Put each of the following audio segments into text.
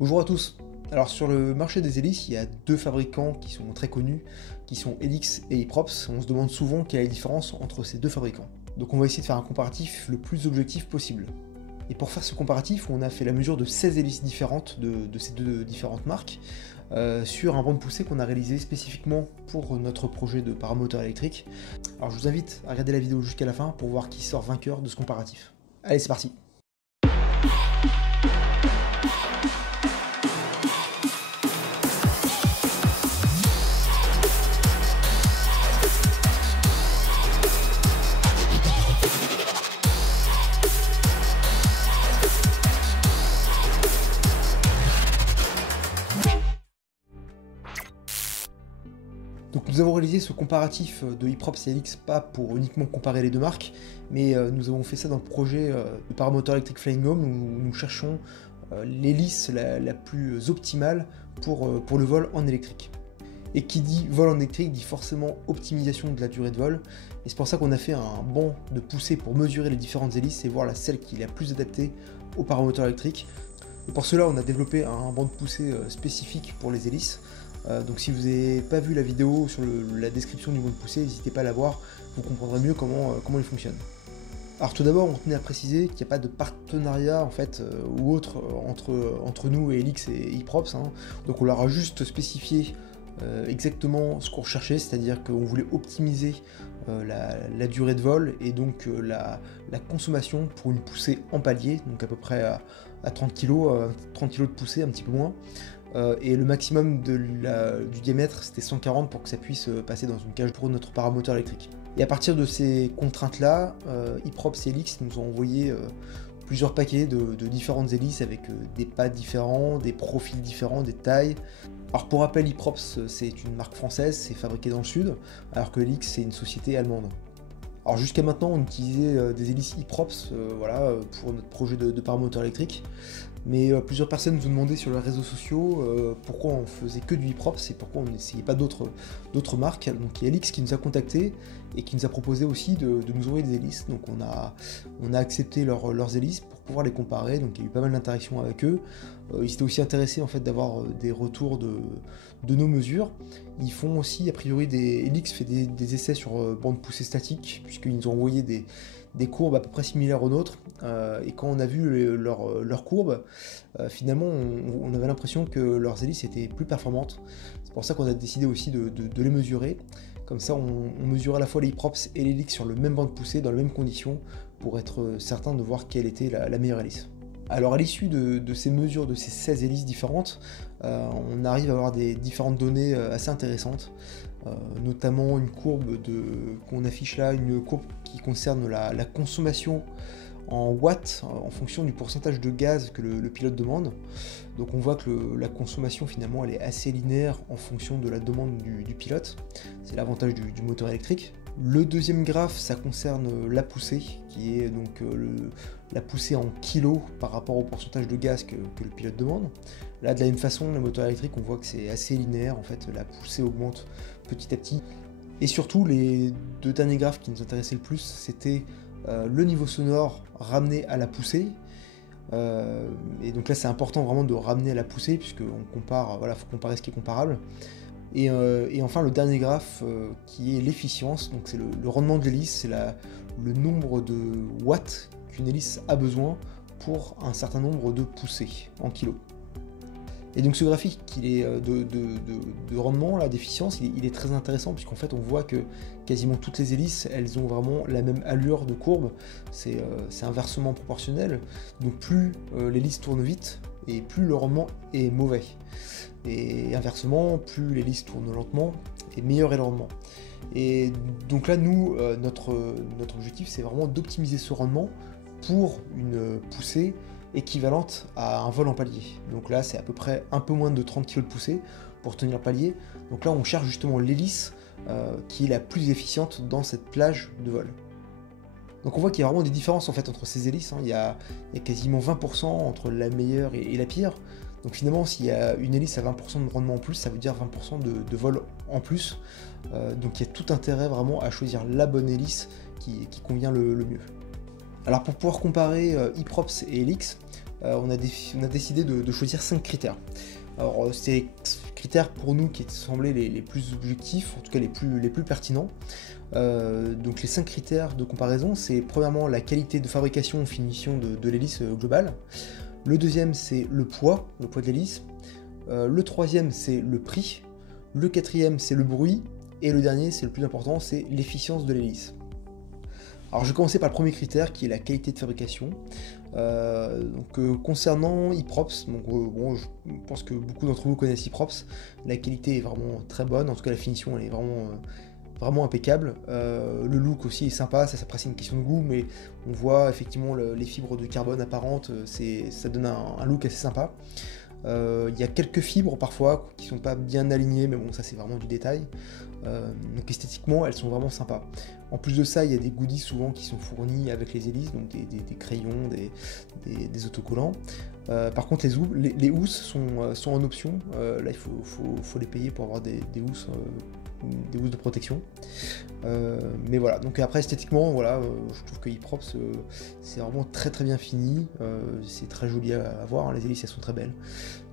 Bonjour à tous. Alors sur le marché des hélices, il y a deux fabricants qui sont très connus, qui sont Helix et Hyprops. On se demande souvent quelle est la différence entre ces deux fabricants. Donc on va essayer de faire un comparatif le plus objectif possible. Et pour faire ce comparatif, on a fait la mesure de 16 hélices différentes de ces deux différentes marques sur un banc de poussée qu'on a réalisé spécifiquement pour notre projet de paramoteur électrique. Alors je vous invite à regarder la vidéo jusqu'à la fin pour voir qui sort vainqueur de ce comparatif. Allez, c'est parti. Donc nous avons réalisé ce comparatif de Hyprops et Helix pas pour uniquement comparer les deux marques, mais nous avons fait ça dans le projet de paramoteur électrique Flying Home où nous cherchons l'hélice la plus optimale pour le vol en électrique. Et qui dit vol en électrique dit forcément optimisation de la durée de vol, et c'est pour ça qu'on a fait un banc de poussée pour mesurer les différentes hélices et voir celle qui est la plus adaptée au paramoteur électrique. Et pour cela on a développé un banc de poussée spécifique pour les hélices. Donc si vous n'avez pas vu la vidéo sur la description du banc de poussée, n'hésitez pas à la voir, vous comprendrez mieux comment il fonctionne. Alors tout d'abord, on tenait à préciser qu'il n'y a pas de partenariat en fait ou autre entre nous et Helix et Hyprops, hein. Donc on leur a juste spécifié exactement ce qu'on recherchait, c'est-à-dire qu'on voulait optimiser la durée de vol et donc la consommation pour une poussée en palier, donc à peu près à 30 kg de poussée, un petit peu moins. Et le maximum du diamètre c'était 140 pour que ça puisse passer dans une cage pour notre paramoteur électrique. Et à partir de ces contraintes-là, Hyprops et Helix nous ont envoyé plusieurs paquets de différentes hélices avec des pas différents, des profils différents, des tailles. Alors pour rappel, Hyprops c'est une marque française, c'est fabriqué dans le sud, alors que Helix c'est une société allemande. Alors jusqu'à maintenant on utilisait des hélices Hyprops pour notre projet de paramoteur électrique, mais plusieurs personnes nous ont demandé sur les réseaux sociaux pourquoi on faisait que du Hyprops et pourquoi on n'essayait pas d'autres marques. Donc il y a Helix qui nous a contactés et qui nous a proposé aussi de nous envoyer des hélices, donc on a accepté leurs hélices pour pouvoir les comparer, donc il y a eu pas mal d'interactions avec eux. Ils étaient aussi intéressés en fait d'avoir des retours de nos mesures. Ils font aussi a priori Helix fait des essais sur bande poussée statique, puisqu'ils nous ont envoyé des courbes à peu près similaires aux nôtres, et quand on a vu leurs courbes, finalement on avait l'impression que leurs hélices étaient plus performantes. C'est pour ça qu'on a décidé aussi de les mesurer. Comme ça on mesure à la fois les Hyprops et les Helix sur le même banc de poussée, dans les mêmes conditions, pour être certain de voir quelle était la meilleure hélice. Alors à l'issue de ces mesures, de ces 16 hélices différentes, on arrive à avoir des différentes données assez intéressantes, notamment une courbe qu'on affiche là, une courbe qui concerne la consommation en watts en fonction du pourcentage de gaz que le pilote demande. Donc on voit que la consommation finalement elle est assez linéaire en fonction de la demande du pilote. C'est l'avantage du moteur électrique. Le deuxième graphe, ça concerne la poussée, qui est donc la poussée en kilos par rapport au pourcentage de gaz que le pilote demande. Là, de la même façon, le moteur électrique, on voit que c'est assez linéaire, en fait, la poussée augmente petit à petit. Et surtout, les deux derniers graphes qui nous intéressaient le plus, c'était le niveau sonore ramené à la poussée. Et donc là, c'est important vraiment de ramener à la poussée, puisqu'on compare, faut comparer ce qui est comparable. Et enfin le dernier graphe qui est l'efficience, donc c'est le rendement de l'hélice, c'est le nombre de watts qu'une hélice a besoin pour un certain nombre de poussées en kilos. Et donc ce graphique de rendement, d'efficience, il est très intéressant puisqu'en fait on voit que quasiment toutes les hélices, elles ont vraiment la même allure de courbe, c'est inversement proportionnel, donc plus l'hélice tourne vite et plus le rendement est mauvais. Et inversement, plus l'hélice tourne lentement, et meilleur est le rendement. Et donc là, nous, notre objectif, c'est vraiment d'optimiser ce rendement pour une poussée équivalente à un vol en palier. Donc là, c'est à peu près un peu moins de 30 kg de poussée pour tenir le palier. Donc là, on cherche justement l'hélice qui est la plus efficiente dans cette plage de vol. Donc on voit qu'il y a vraiment des différences en fait entre ces hélices, hein. Il y a quasiment 20% entre la meilleure et la pire. Donc finalement, s'il y a une hélice à 20% de rendement en plus, ça veut dire 20% de vol en plus. Donc il y a tout intérêt vraiment à choisir la bonne hélice qui convient le mieux. Alors pour pouvoir comparer Hyprops et Helix, on a décidé de choisir 5 critères. Alors ces critères pour nous qui semblaient les plus objectifs, en tout cas les plus pertinents. Donc les 5 critères de comparaison, c'est premièrement la qualité de fabrication et finition de l'hélice globale. Le deuxième, c'est le poids de l'hélice. Le troisième, c'est le prix. Le quatrième, c'est le bruit. Et le dernier, c'est le plus important, c'est l'efficience de l'hélice. Alors je vais commencer par le premier critère qui est la qualité de fabrication. Concernant Hyprops, je pense que beaucoup d'entre vous connaissent Hyprops, la qualité est vraiment très bonne, en tout cas la finition elle est vraiment impeccable. Le look aussi est sympa, ça après c'est une question de goût, mais on voit effectivement les fibres de carbone apparentes, ça donne un look assez sympa. Il y a quelques fibres parfois qui sont pas bien alignées, mais bon ça c'est vraiment du détail. Donc esthétiquement elles sont vraiment sympas. En plus de ça, il y a des goodies souvent qui sont fournis avec les hélices, donc des crayons, des autocollants. Par contre les housses sont en option, là il faut les payer pour avoir des housses de protection. Mais voilà, donc après esthétiquement, voilà, je trouve que Hyprops c'est vraiment très très bien fini, c'est très joli à voir, hein, les hélices elles sont très belles.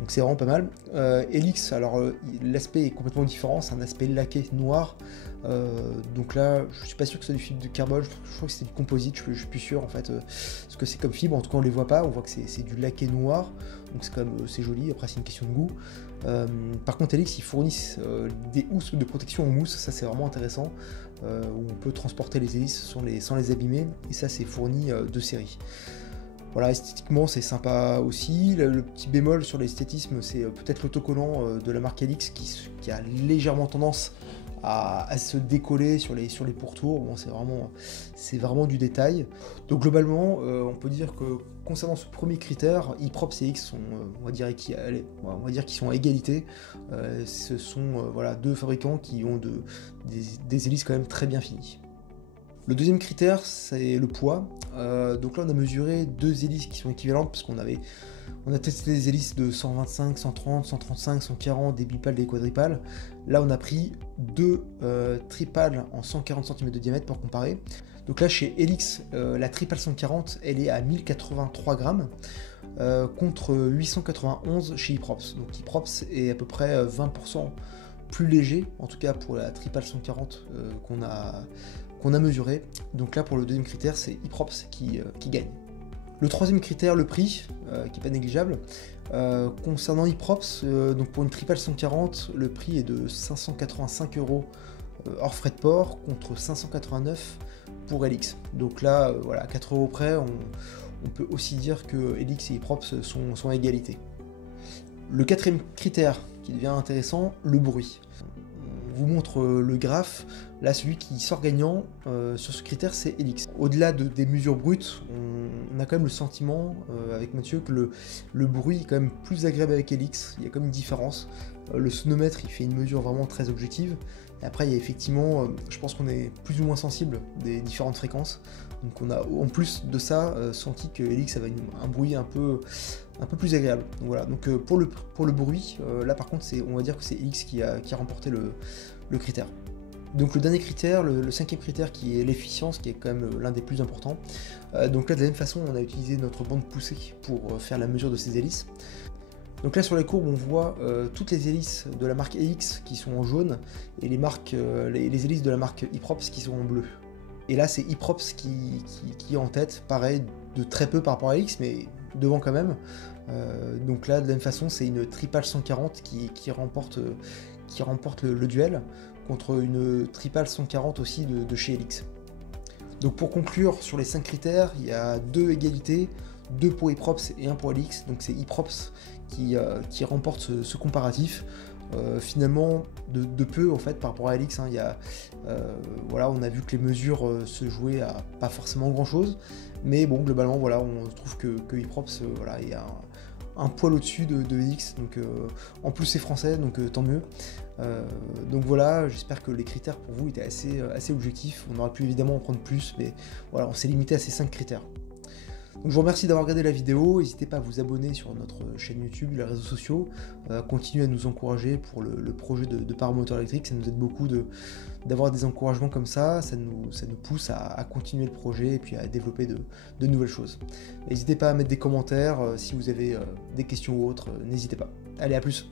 Donc c'est vraiment pas mal. Helix, alors l'aspect est complètement différent, c'est un aspect laqué noir. Donc là, je suis pas sûr que ce soit du fibre de carbone, je crois que c'est du composite, je suis plus sûr en fait ce que c'est comme fibre. En tout cas on les voit pas, on voit que c'est du laqué noir, donc c'est joli, après c'est une question de goût. Par contre Helix ils fournissent des housses de protection en mousse, ça c'est vraiment intéressant, où on peut transporter les hélices sans les abîmer, et ça c'est fourni de série. Voilà, esthétiquement c'est sympa aussi. Le petit bémol sur l'esthétisme, c'est peut-être l'autocollant de la marque Helix qui a légèrement tendance à se décoller sur les pourtours. Bon, c'est vraiment du détail. Donc globalement, on peut dire que concernant ce premier critère, Hyprops et Helix sont, on va dire qu'ils sont à égalité. Ce sont voilà, deux fabricants qui ont des hélices quand même très bien finies. Le deuxième critère, c'est le poids. Donc là, on a mesuré deux hélices qui sont équivalentes, parce qu'on a testé des hélices de 125, 130, 135, 140, des bipales, des quadripales. Là, on a pris deux tripales en 140 cm de diamètre pour comparer. Donc là, chez Helix, la tripale 140, elle est à 1083 grammes, contre 891 chez Hyprops. Donc Hyprops est à peu près 20% plus léger, en tout cas pour la tripale 140 qu'on a mesuré. Donc là pour le deuxième critère c'est Hyprops qui gagne. Le troisième critère, le prix, qui n'est pas négligeable. Concernant Hyprops, donc pour une tripale 140, le prix est de 585 € hors frais de port contre 589 pour Helix. Donc là, voilà, à 4 € près, on peut aussi dire que Helix et Hyprops sont à égalité. Le quatrième critère qui devient intéressant, le bruit. On vous montre le graphe. Là, celui qui sort gagnant sur ce critère, c'est Helix. Au-delà des mesures brutes, on a quand même le sentiment, avec Mathieu, que le bruit est quand même plus agréable avec Helix. Il y a quand même une différence. Le sonomètre, il fait une mesure vraiment très objective. Et après, il y a effectivement, je pense qu'on est plus ou moins sensible des différentes fréquences. Donc on a, en plus de ça, senti que Helix avait un bruit un peu plus agréable. Donc voilà, donc pour le bruit, là par contre, on va dire que c'est Helix qui a remporté le critère. Donc le dernier critère, le cinquième critère, qui est l'efficience, qui est quand même l'un des plus importants. Donc là, de la même façon, on a utilisé notre bande poussée pour faire la mesure de ces hélices. Donc là sur les courbes, on voit toutes les hélices de la marque Helix qui sont en jaune, et les hélices de la marque Hyprops qui sont en bleu. Et là c'est Hyprops qui est en tête, pareil, de très peu par rapport à Helix, mais devant quand même. Donc là de la même façon, c'est une tripale 140 qui remporte le duel, contre une tripale 140 aussi de chez Helix. Donc pour conclure sur les 5 critères, il y a 2 égalités, 2 pour Hyprops et 1 pour Helix, donc c'est Hyprops qui remporte ce comparatif. Finalement de peu en fait par rapport à Helix, hein, voilà, on a vu que les mesures se jouaient à pas forcément grand chose, mais bon globalement voilà, on trouve que Hyprops voilà, est un poil au-dessus de Helix, donc en plus c'est français, donc tant mieux. Donc voilà, j'espère que les critères pour vous étaient assez objectifs. On aurait pu évidemment en prendre plus, mais voilà, on s'est limité à ces 5 critères. Donc je vous remercie d'avoir regardé la vidéo, n'hésitez pas à vous abonner sur notre chaîne YouTube, les réseaux sociaux, continuez à nous encourager pour le projet de paramoteur électrique, ça nous aide beaucoup d'avoir des encouragements comme ça nous pousse à continuer le projet et puis à développer de nouvelles choses. N'hésitez pas à mettre des commentaires, si vous avez des questions ou autres, n'hésitez pas. Allez, à plus!